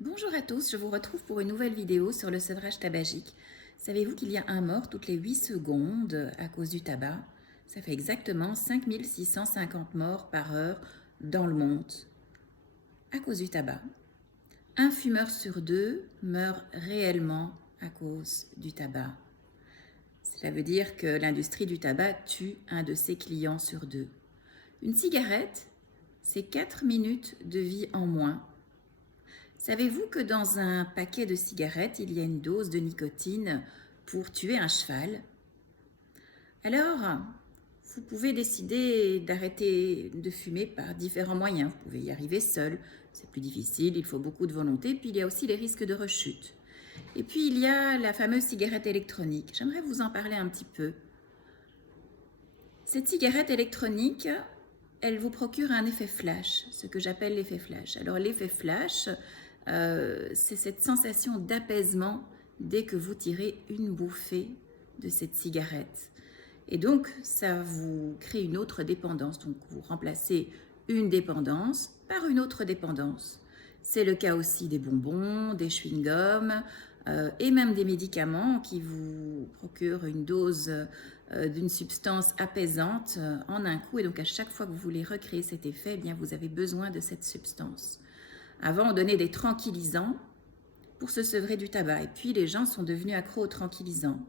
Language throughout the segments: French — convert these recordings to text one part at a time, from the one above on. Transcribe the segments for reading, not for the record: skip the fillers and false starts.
Bonjour à tous, je vous retrouve pour une nouvelle vidéo sur le sevrage tabagique. Savez-vous qu'il y a un mort toutes les 8 secondes à cause du tabac? Ça fait exactement 5650 morts par heure dans le monde à cause du tabac. Un fumeur sur deux meurt réellement à cause du tabac. Cela veut dire que l'industrie du tabac tue un de ses clients sur deux. Une cigarette, c'est 4 minutes de vie en moins. Savez-vous que dans un paquet de cigarettes, il y a une dose de nicotine pour tuer un cheval? Alors, vous pouvez décider d'arrêter de fumer par différents moyens. Vous pouvez y arriver seul, c'est plus difficile, il faut beaucoup de volonté, puis il y a aussi les risques de rechute. Et puis il y a la fameuse cigarette électronique. J'aimerais vous en parler un petit peu. Cette cigarette électronique, elle vous procure un effet flash, ce que j'appelle l'effet flash. Alors l'effet flash, c'est cette sensation d'apaisement dès que vous tirez une bouffée de cette cigarette. Et donc, ça vous crée une autre dépendance. Donc, vous remplacez une dépendance par une autre dépendance. C'est le cas aussi des bonbons, des chewing-gums et même des médicaments qui vous procurent une dose d'une substance apaisante en un coup. Et donc, à chaque fois que vous voulez recréer cet effet, eh bien, vous avez besoin de cette substance. Avant, on donnait des tranquillisants pour se sevrer du tabac. Et puis, les gens sont devenus accros aux tranquillisants.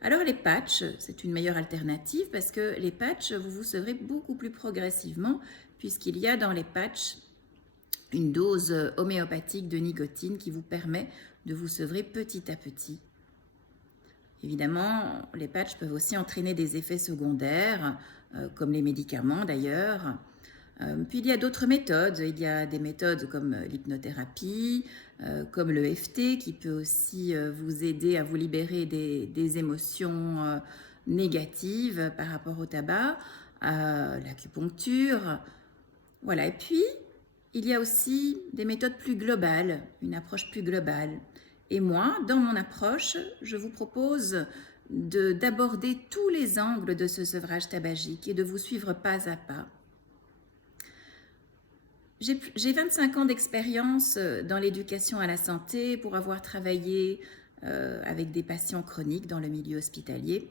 Alors, les patchs, c'est une meilleure alternative parce que les patchs, vous vous sevrez beaucoup plus progressivement puisqu'il y a dans les patchs une dose homéopathique de nicotine qui vous permet de vous sevrer petit à petit. Évidemment, les patchs peuvent aussi entraîner des effets secondaires, comme les médicaments d'ailleurs. Puis il y a d'autres méthodes. Il y a des méthodes comme l'hypnothérapie, comme le l'EFT qui peut aussi vous aider à vous libérer des émotions négatives par rapport au tabac, l'acupuncture. Voilà. Et puis, il y a aussi des méthodes plus globales, une approche plus globale. Et moi, dans mon approche, je vous propose d'aborder tous les angles de ce sevrage tabagique et de vous suivre pas à pas. J'ai 25 ans d'expérience dans l'éducation à la santé pour avoir travaillé avec des patients chroniques dans le milieu hospitalier.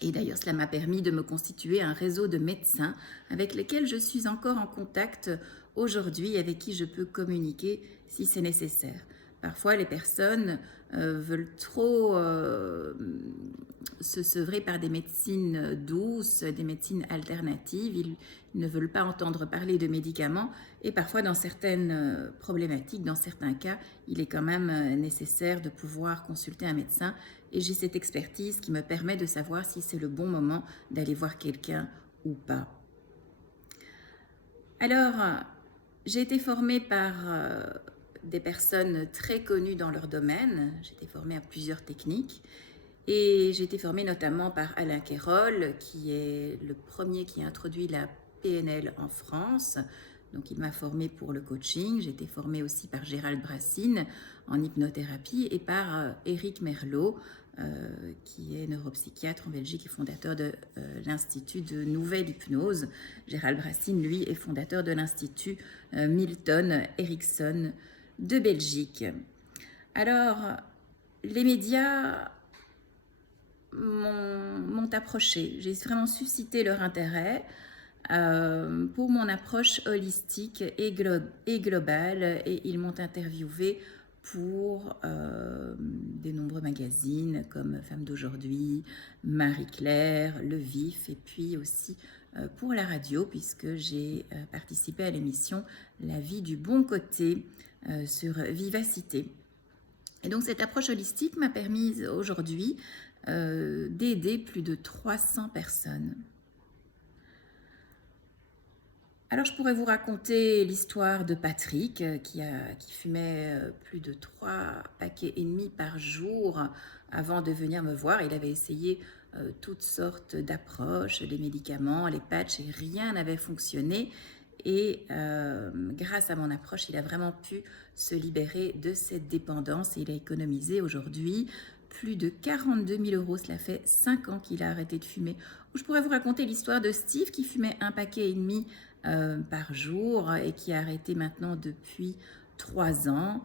Et d'ailleurs, cela m'a permis de me constituer un réseau de médecins avec lesquels je suis encore en contact aujourd'hui, avec qui je peux communiquer si c'est nécessaire. Parfois, les personnes veulent trop se sevrer par des médecines douces, des médecines alternatives. Ils ne veulent pas entendre parler de médicaments. Et parfois, dans certaines problématiques, dans certains cas, il est quand même nécessaire de pouvoir consulter un médecin. Et j'ai cette expertise qui me permet de savoir si c'est le bon moment d'aller voir quelqu'un ou pas. Alors, j'ai été formée par des personnes très connues dans leur domaine. J'ai été formée à plusieurs techniques. Et j'ai été formée notamment par Alain Quérol, qui est le premier qui a introduit la PNL en France. Donc il m'a formée pour le coaching. J'ai été formée aussi par Gérald Brassine en hypnothérapie et par Éric Merlot, qui est neuropsychiatre en Belgique et fondateur de l'Institut de Nouvelle Hypnose. Gérald Brassine, lui, est fondateur de l'Institut Milton Erickson de Belgique. Alors, les médias m'ont approché. J'ai vraiment suscité leur intérêt pour mon approche holistique et globale et ils m'ont interviewé pour des nombreux magazines comme Femmes d'aujourd'hui, Marie-Claire, Le Vif et puis aussi pour la radio puisque j'ai participé à l'émission La vie du bon côté sur Vivacité. Et donc cette approche holistique m'a permis aujourd'hui d'aider plus de 300 personnes. Alors je pourrais vous raconter l'histoire de Patrick qui fumait plus de 3 paquets et demi par jour avant de venir me voir. Il avait essayé toutes sortes d'approches, les médicaments, les patchs et rien n'avait fonctionné. Et grâce à mon approche, il a vraiment pu se libérer de cette dépendance et il a économisé aujourd'hui plus de 42 000 euros. Cela fait 5 ans qu'il a arrêté de fumer. Ou je pourrais vous raconter l'histoire de Steve qui fumait un paquet et demi par jour et qui a arrêté maintenant depuis 3 ans.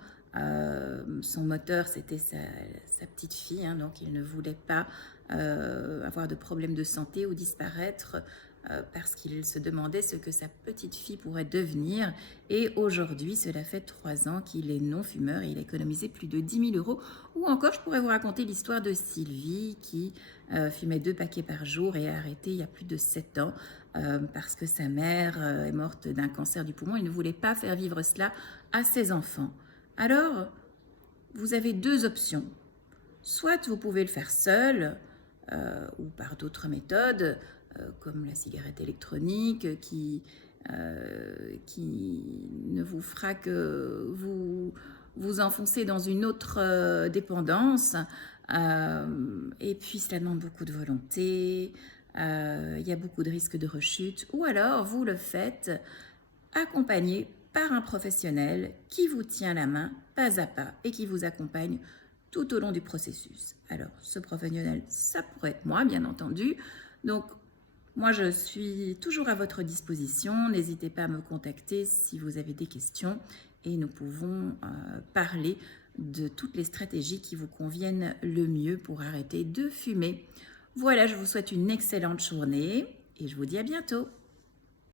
Son moteur, c'était sa petite fille, hein, donc il ne voulait pas avoir de problème de santé ou disparaître parce qu'il se demandait ce que sa petite fille pourrait devenir. Et aujourd'hui, cela fait 3 ans qu'il est non-fumeur et il a économisé plus de 10 000 euros. Ou encore, je pourrais vous raconter l'histoire de Sylvie qui fumait 2 paquets par jour et a arrêté il y a plus de 7 ans parce que sa mère est morte d'un cancer du poumon. Il ne voulait pas faire vivre cela à ses enfants. Alors, vous avez 2 options. Soit vous pouvez le faire seul ou par d'autres méthodes, comme la cigarette électronique qui ne vous fera que vous enfoncer dans une autre dépendance. Et puis, cela demande beaucoup de volonté, il y a beaucoup de risques de rechute. Ou alors, vous le faites accompagné par un professionnel qui vous tient la main pas à pas et qui vous accompagne tout au long du processus. Alors, ce professionnel, ça pourrait être moi, bien entendu. Donc, moi, je suis toujours à votre disposition. N'hésitez pas à me contacter si vous avez des questions et nous pouvons parler de toutes les stratégies qui vous conviennent le mieux pour arrêter de fumer. Voilà, je vous souhaite une excellente journée et je vous dis à bientôt.